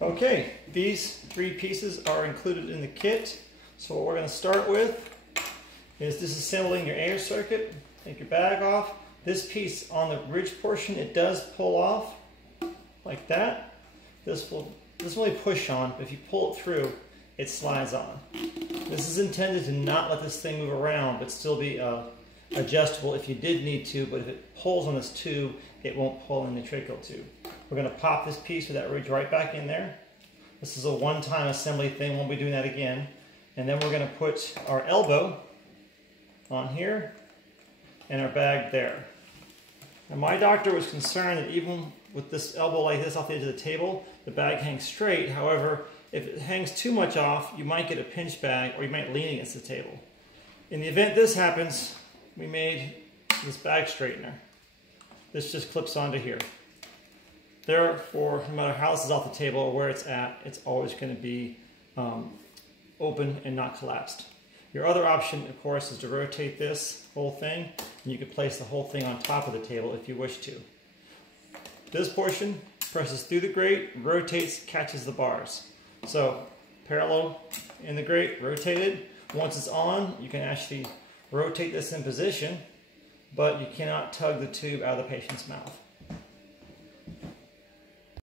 Okay, these 3 pieces are included in the kit. So what we're going to start with is disassembling your Ayers circuit. Take your bag off. This piece on the ridge portion, it does pull off like that. This will only push on, but if you pull it through, it slides on. This is intended to not let this thing move around, but still be adjustable if you did need to, but if it pulls on this tube, it won't pull in the tracheal tube. We're going to pop this piece with that ridge right back in there. This is a one-time assembly thing, won't be doing that again. And then we're going to put our elbow on here and our bag there. And my doctor was concerned that even with this elbow like this off the edge of the table, the bag hangs straight. However, if it hangs too much off, you might get a pinch bag or you might lean against the table. In the event this happens, we made this bag straightener. This just clips onto here. Therefore, no matter how this is off the table or where it's at, it's always going to be open and not collapsed. Your other option, of course, is to rotate this whole thing, and you can place the whole thing on top of the table if you wish to. This portion presses through the grate, rotates, catches the bars. So, parallel in the grate, rotated. Once it's on, you can actually rotate this in position, but you cannot tug the tube out of the patient's mouth.